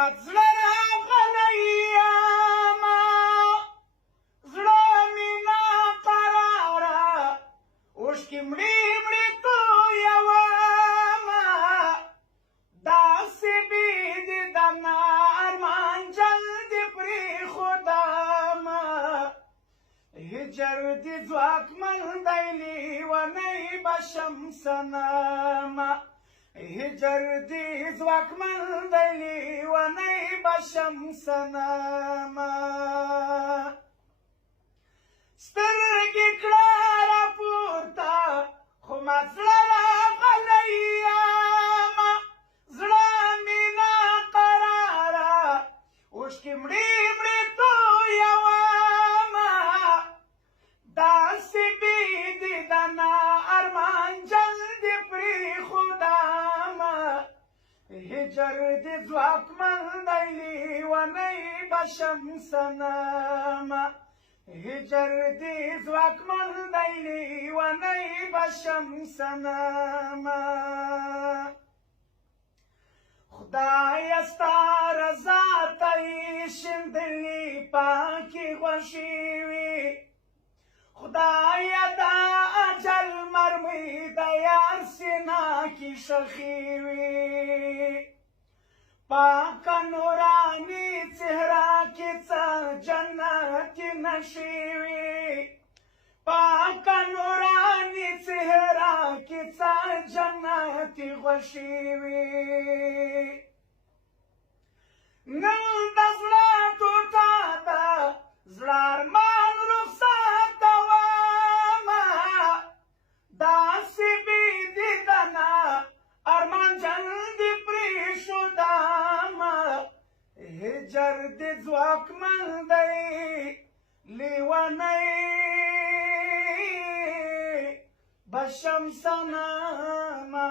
مات زړه راغلی یمه زړه مې ناقراره اوښکې مړې مړې تویومه داسې بېدېدنه ارمان جل دې پرېښودمه هجر دې ځواکمن دی لیونی به شم صنمه هجر دې ځواکمن دی لیونی به شم صنمه سترګې کړه راپورته خو ما زړه راغلی یمه زړه مې ناقراره اوښکې مړې مړې تویومه داسې بېدېدنه ارمان جل دې پرېښودمه هجر دې ځواکمن دی لیونی به شم صنمه هجر دې ځواکمن دی لیونی به شم صنمه خدایه ستا رضا ته یې شیندلې پاکې غوښې وي خدایه دا اجل مرمۍ د یار سینه کې ښخې وي پاکه نوراني څهره کې څه جنتي نښې وي پاکه نوراني څهره کې څه جنتي غوښې وي نن د زړه ټوټه ده زړه ارمان رخصتومه داسې بېدېدنه ارمان جل دې پرېښودمه هجر دې ځواکمن دی لیونی به شم صنمه